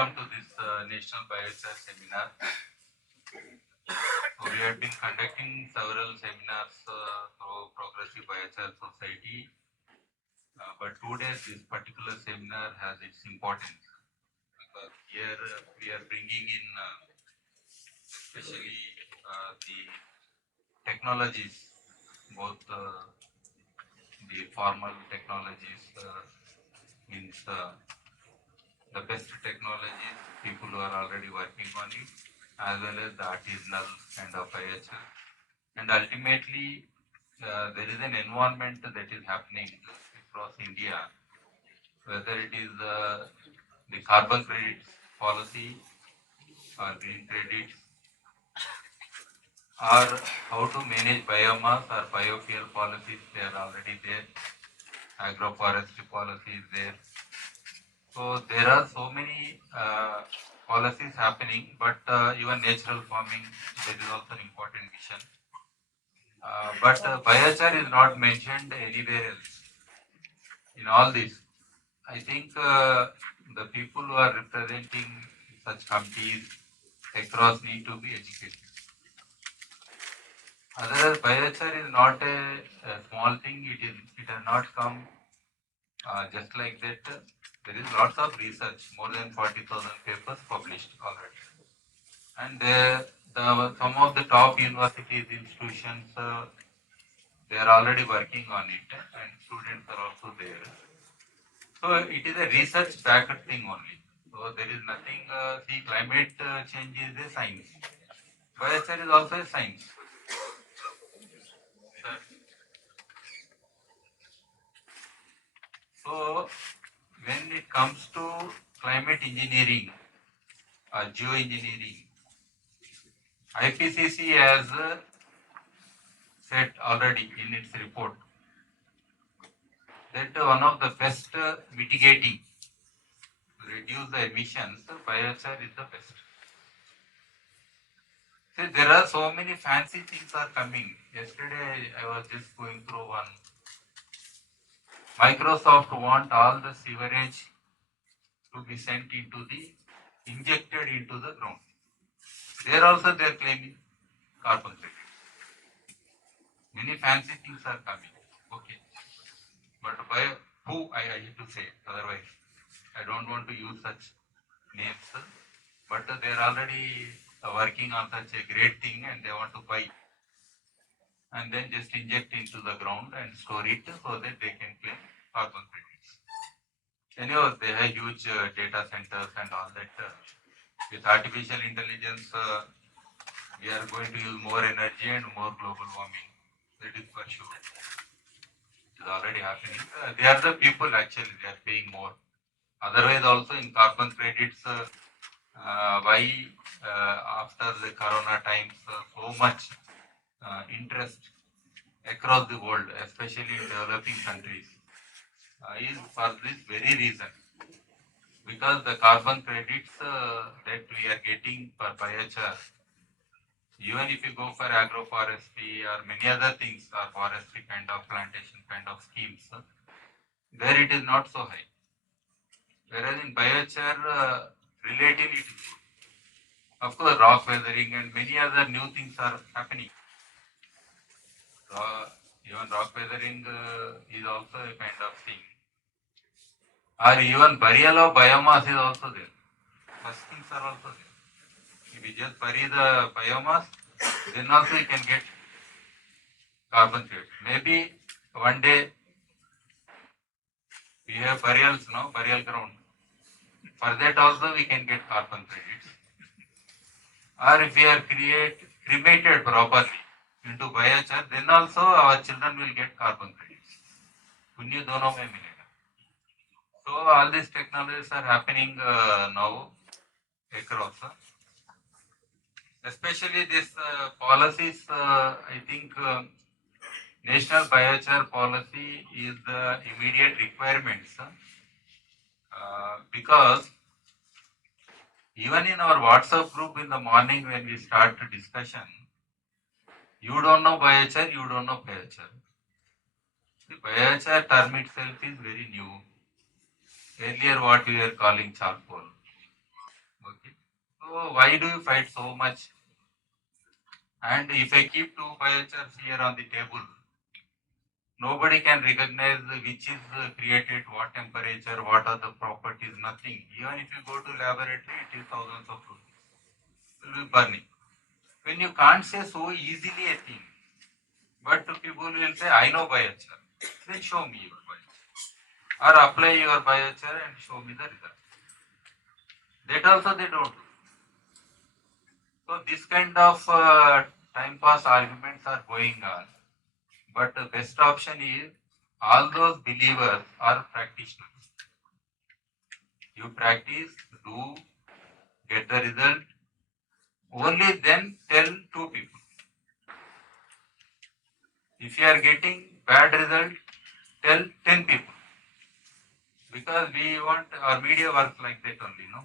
welcome to this National Biochar Seminar. We have been conducting several seminars through Progressive Biochar Society, but today this particular seminar has its importance because here we are bringing in especially the technologies, both the formal technologies means the best technologies, people who are already working on it, as well as the artisanal kind of IHR. And ultimately, there is an environment that is happening across India, whether it is the carbon credits policy or green credits, or how to manage biomass or biofuel policies, they are already there. Agroforestry policy is there. So there are so many policies happening, but even natural farming, that is also an important vision. But biochar is not mentioned anywhere else. In all this, I think the people who are representing such committees across need to be educated. Otherwise, biochar is not a small thing. It has not come just like that. There is lots of research, more than 40,000 papers published already. And some of the top universities, institutions, they are already working on it, and students are also there. So it is a research-backed thing only. So there is nothing. See, climate change is a science. Biochar is also a science. So when it comes to climate engineering, geoengineering, IPCC has said already in its report that one of the best mitigating to reduce the emissions, biochar is the best. See, there are so many fancy things are coming. Yesterday I was just going through one. Microsoft want all the sewerage to be sent into injected into the ground. There also they are claiming carbon credit. Many fancy things are coming. Okay. But by who I have to say, otherwise I don't want to use such names. But they are already working on such a great thing and they want to buy and then just inject into the ground and store it so that they can claim carbon credits. Anyhow, they have huge data centers and all that. With artificial intelligence, we are going to use more energy and more global warming. That is for sure. It is already happening. They are the people actually, they are paying more. Otherwise, also in carbon credits, why after the corona times, so much interest across the world, especially in developing countries, is for this very reason. Because the carbon credits that we are getting for biochar, even if you go for agroforestry or many other things, or forestry kind of plantation kind of schemes, there it is not so high. Whereas in biochar, relatively it is good. Of course, rock weathering and many other new things are happening. Even rock weathering is also a kind of thing. Or even burial of biomass is also there. Such things are also there. If you just bury the biomass, then also you can get carbon credit. Maybe one day we have burials now, burial ground. For that also we can get carbon credits. Or if we are cremated properly into biochar, then also our children will get carbon credits. पुण्य दोनों में मिलेगा. So all these technologies are happening now across. Especially this policies, I think National Biochar Policy is the immediate requirements because even in our WhatsApp group in the morning when we start the discussion, you don't know biochar, you don't know biochar. The biochar term itself is very new. Earlier what we were calling charcoal. Okay. So why do you fight so much? And if I keep two biochars here on the table, nobody can recognize which is created, what temperature, what are the properties, nothing. Even if you go to laboratory, it is thousands of rupees. It will be burning. When you can't say so easily a thing, but people will say, I know biochar. Then show me your biochar. Or apply your biochar and show me the result. That also they don't do. So this kind of time pass arguments are going on. But the best option is all those believers are practitioners. You practice, do, get the result, only then tell two people. If you are getting bad result, tell 10 people. Because we want our media works like that only, no?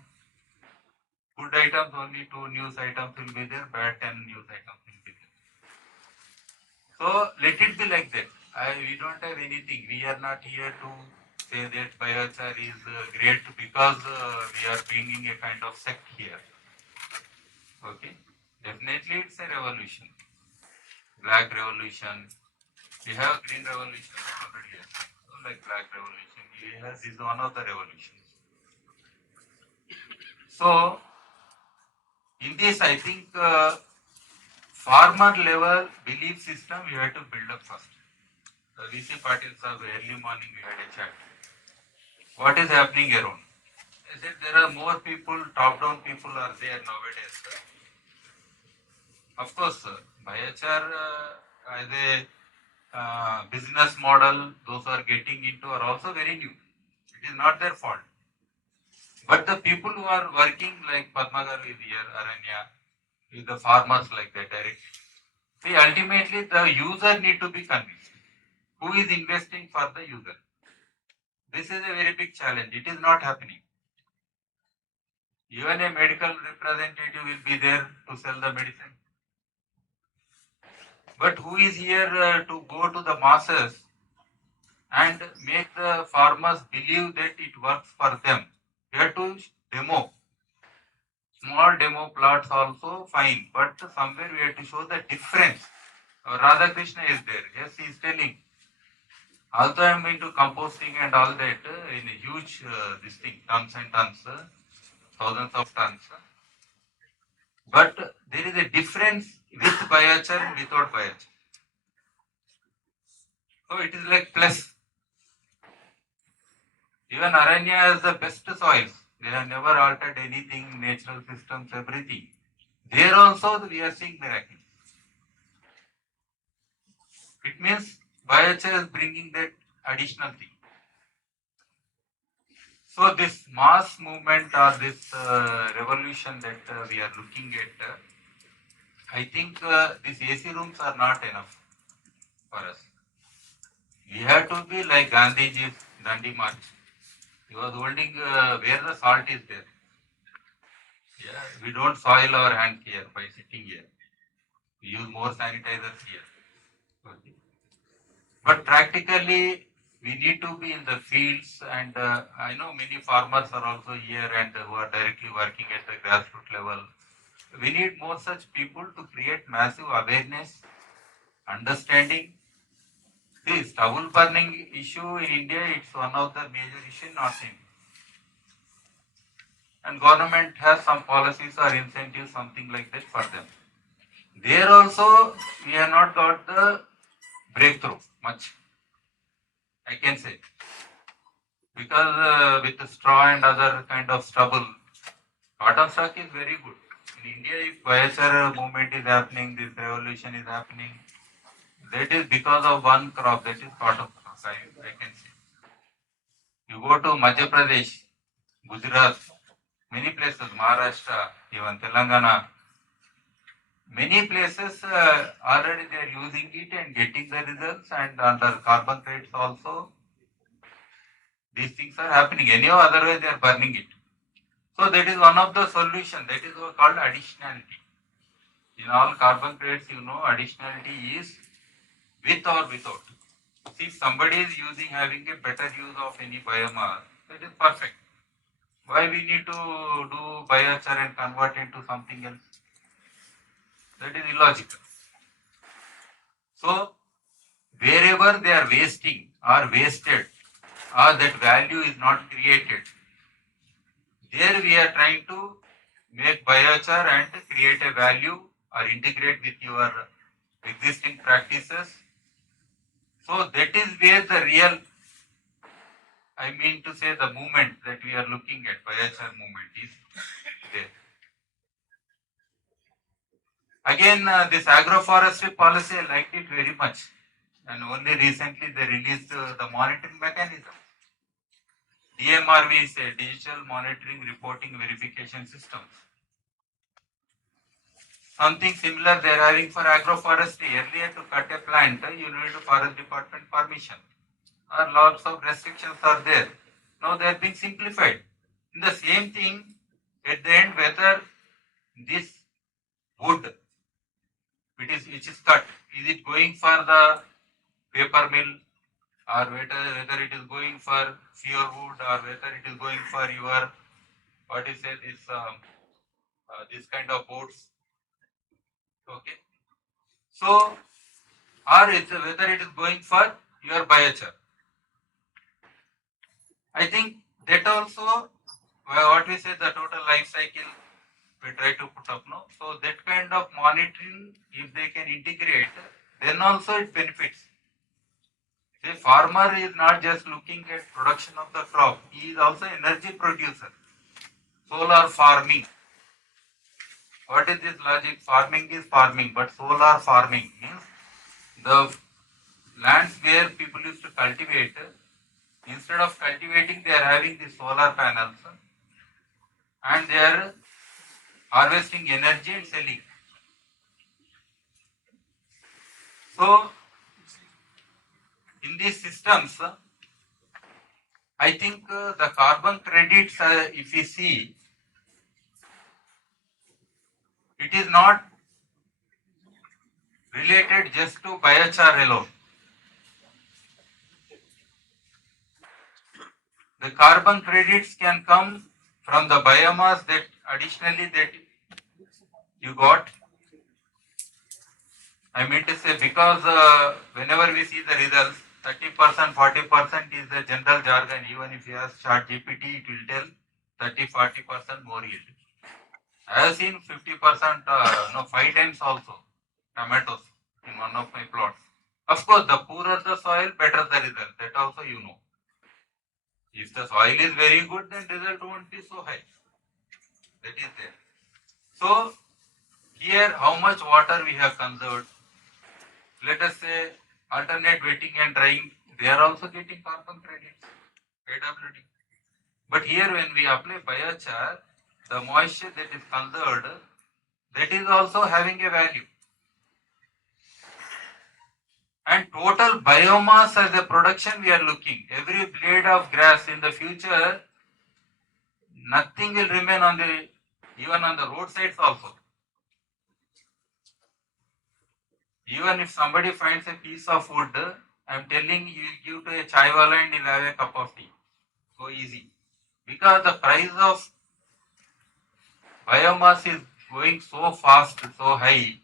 Good items, only 2 news items will be there, bad 10 news items will be there. So let it be like that. We don't have anything. We are not here to say that biochar is great because we are bringing a kind of sect here. Okay, definitely it's a revolution. Black revolution. We have green revolution already. So like black revolution. Yes, is one of the revolutions. So in this, I think farmer level belief system we have to build up first. VC Patil sir, early morning we had a chat. What is happening around? I said there are more people, top-down people are there nowadays. Of course, Biochar as a business model, those who are getting into are also very new. It is not their fault. But the people who are working like Padmagar is here, Aranya, with the farmers like that directly. See, ultimately the user need to be convinced. Who is investing for the user? This is a very big challenge. It is not happening. Even a medical representative will be there to sell the medicine. But who is here to go to the masses and make the farmers believe that it works for them? We have to demo. Small demo plots also fine, but somewhere we have to show the difference. Radha Krishna is there. Yes, he is telling. Also, I am into composting and all that in a huge this thing, tons and tons, thousands of tons. But there is a difference with biochar and without biochar. So it is like plus. Even Aranya has the best soils. They have never altered anything, natural systems, everything. There also we are seeing miracles. It means biochar is bringing that additional thing. So this mass movement or this revolution that we are looking at, I think these AC rooms are not enough for us. We have to be like Gandhiji's Dandi March. He was holding where the salt is there. Yeah, we don't soil our hands here by sitting here. We use more sanitizers here. Okay. But practically, we need to be in the fields, and I know many farmers are also here and who are directly working at the grassroots level. We need more such people to create massive awareness, understanding. See, stubble burning issue in India, it's one of the major issues, not in. And government has some policies or incentives, something like that for them. There also, we have not got the breakthrough much, I can say. Because with the straw and other kind of stubble, cotton stock is very good. In India, if biochar movement is happening, this revolution is happening, that is because of one crop, that is cotton crop, I can say. You go to Madhya Pradesh, Gujarat, many places, Maharashtra, even Telangana, many places already they are using it and getting the results, and under carbon credits also, these things are happening. Anyhow, otherwise they are burning it. So that is one of the solutions. That is called additionality. In all carbon credits, you know, additionality is with or without. See, if somebody is having a better use of any biomass, that is perfect. Why we need to do biochar and convert into something else? That is illogical. So wherever they are wasting or wasted or that value is not created, there we are trying to make biochar and create a value or integrate with your existing practices. So that is where the real, I mean to say, the movement that we are looking at, biochar movement, is there. Again, this agroforestry policy, I liked it very much. And only recently they released the monitoring mechanism. DMRV is a digital monitoring, reporting, verification systems. Something similar they are having for agroforestry. Earlier, to cut a plant, you need a forest department permission. Or lots of restrictions are there. Now they are being simplified. In the same thing, at the end, whether this wood which is cut, is it going for the paper mill, or whether it is going for fuel wood, or whether it is going for your, what is it, this kind of boards. Okay. So, or whether it is going for your biochar. I think that also, what we say, the total life cycle we try to put up now. So that kind of monitoring, if they can integrate, then also it benefits. The farmer is not just looking at production of the crop, he is also energy producer. Solar farming. What is this logic? Farming is farming, but solar farming means the lands where people used to cultivate, instead of cultivating, they are having the solar panels and they are harvesting energy and selling. So, in these systems, I think the carbon credits, if we see, it is not related just to biochar alone. The carbon credits can come from the biomass that additionally that you got. I mean to say, because whenever we see the results, 30%, 40% is the general jargon. Even if you ask chart GPT, it will tell 30, 40% more yield. I have seen 50%, no, 5 times also, tomatoes in one of my plots. Of course, the poorer the soil, better the result. That also you know. If the soil is very good, then result won't be so high. That is there. So, here how much water we have conserved. Let us say alternate wetting and drying, they are also getting carbon credits, AWD. But here when we apply biochar, the moisture that is conserved, that is also having a value. And total biomass as a production we are looking. Every blade of grass in the future, nothing will remain on the, even on the roadsides also. Even if somebody finds a piece of wood, I am telling you, give to a chai wala and he'll have a cup of tea. So easy. Because the price of biomass is going so fast, so high.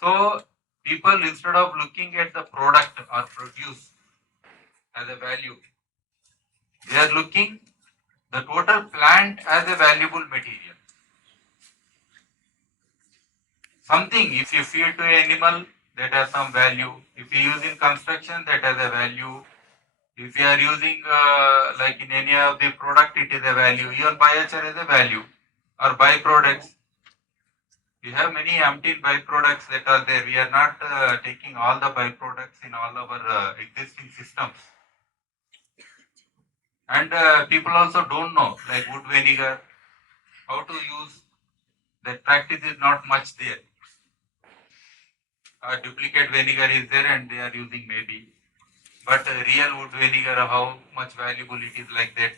So people, instead of looking at the product or produce as a value, they are looking the total plant as a valuable material. Something, if you feed to an animal, that has some value. If you use in construction, that has a value. If you are using like in any of the product, it is a value. Even biochar is a value. Or byproducts. We have many umpteen byproducts that are there. We are not taking all the byproducts in all our existing systems. And people also don't know, like wood vinegar, how to use. That practice is not much there. Duplicate vinegar is there and they are using maybe. But real wood vinegar, how much valuable it is, like that.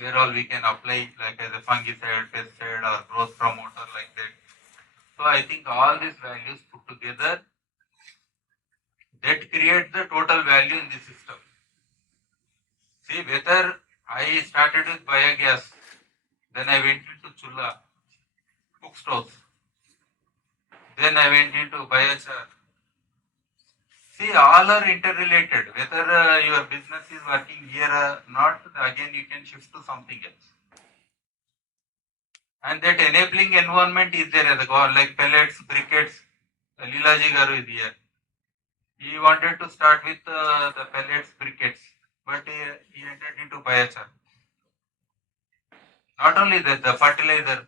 Where all we can apply like as a fungicide, pesticide or growth promoter, like that. So I think all these values put together, that create the total value in the system. See, whether I started with biogas, then I went into chulla, cook stoves, then I went into biochar. See, all are interrelated. Whether your business is working here or not, again you can shift to something else. And that enabling environment is there as a goal, like pellets, briquettes. Lilaji Garu is here. He wanted to start with the pellets, briquettes, but he entered into biochar. Not only that, the fertilizer.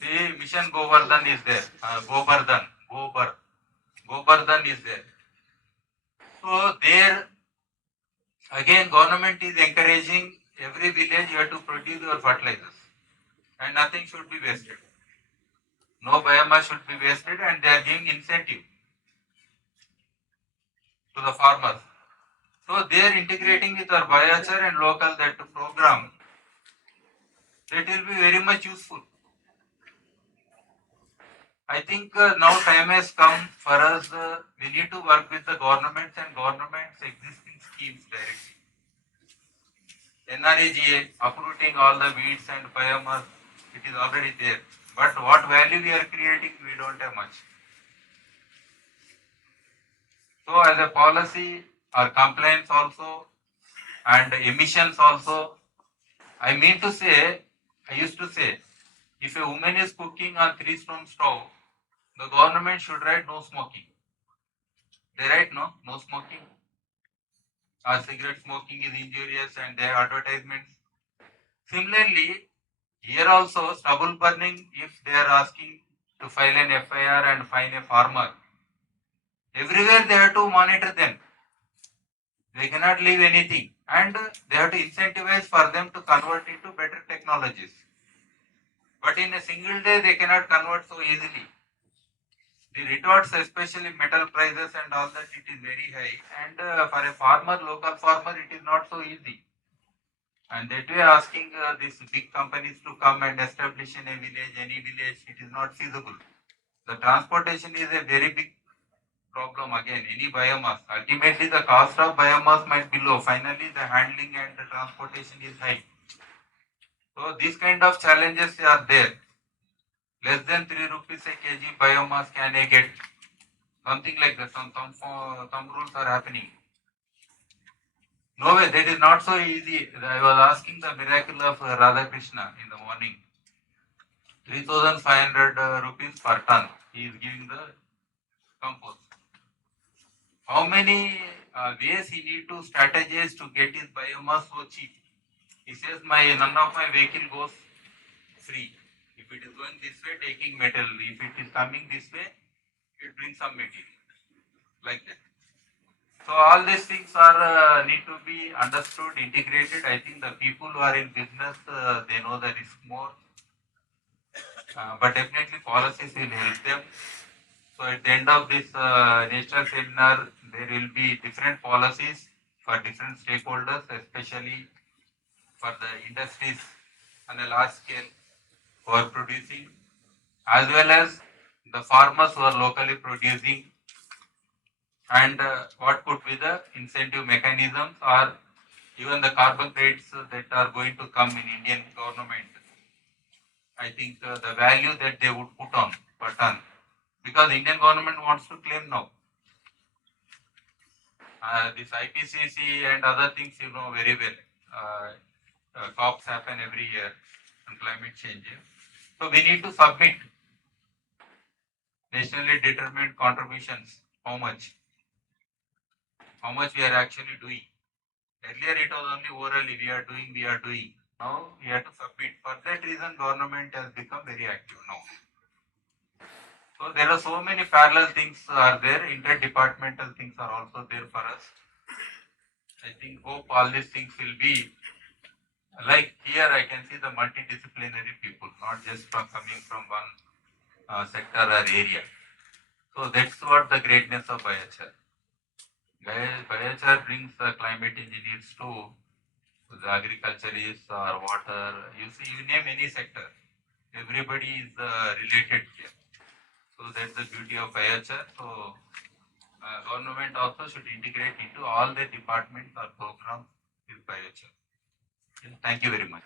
See, Mission Govardhan is there. Govardhan is there. So there again, government is encouraging every village you have to produce your fertilizers, and nothing should be wasted. No biomass should be wasted, and they are giving incentive to the farmers. So they are integrating with our biochar and local that program. That will be very much useful. I think now time has come for us. We need to work with the governments and governments existing schemes directly. NREGA uprooting all the weeds and biomass, it is already there. But what value we are creating, we don't have much. So as a policy, our compliance also and emissions also, I mean to say, I used to say, if a woman is cooking on 3-stone stove, the government should write no smoking. They write no smoking. Or cigarette smoking is injurious and they have advertisements. Similarly, here also stubble burning, if they are asking to file an FIR and fine a farmer, everywhere they have to monitor them. They cannot leave anything and they have to incentivize for them to convert into better technologies. But in a single day they cannot convert so easily. The retorts, especially metal prices and all that, it is very high, and for a farmer, local farmer, it is not so easy. And that way asking these big companies to come and establish in a village, any village, it is not feasible. The transportation is a very big problem again, any biomass. Ultimately the cost of biomass might be low, finally the handling and the transportation is high. So these kind of challenges are there. Less than 3 rupees a kg biomass can I get? Something like that, some rules are happening. No way, that is not so easy. I was asking the miracle of Radhakrishna in the morning. 3,500 rupees per ton. He is giving the compost. How many ways he need to strategize to get his biomass so cheap? He says none of my vehicle goes free. If it is going this way, taking metal. If it is coming this way, it brings some material. Like that. So all these things are need to be understood, integrated. I think the people who are in business, they know the risk more. But definitely policies will help them. So at the end of this national seminar, there will be different policies for different stakeholders, especially for the industries on a large scale who are producing, as well as the farmers who are locally producing, and what could be the incentive mechanisms or even the carbon credits that are going to come in Indian government. I think the value that they would put on per ton, because Indian government wants to claim now. This IPCC and other things you know very well. COPs happen every year on climate change. So we need to submit nationally determined contributions. How much we are actually doing. Earlier it was only orally we are doing. Now we have to submit. For that reason, government has become very active now. So there are so many parallel things are there. Interdepartmental things are also there for us. I think hope all these things will be like here. I can see the multidisciplinary people, not just from coming from one sector or area. So that's what the greatness of Biochar. Biochar brings climate engineers to the agriculturists or water. You see, you name any sector, everybody is related here. So that's the beauty of Biochar. So government also should integrate into all the departments or programs with Biochar. Thank you very much.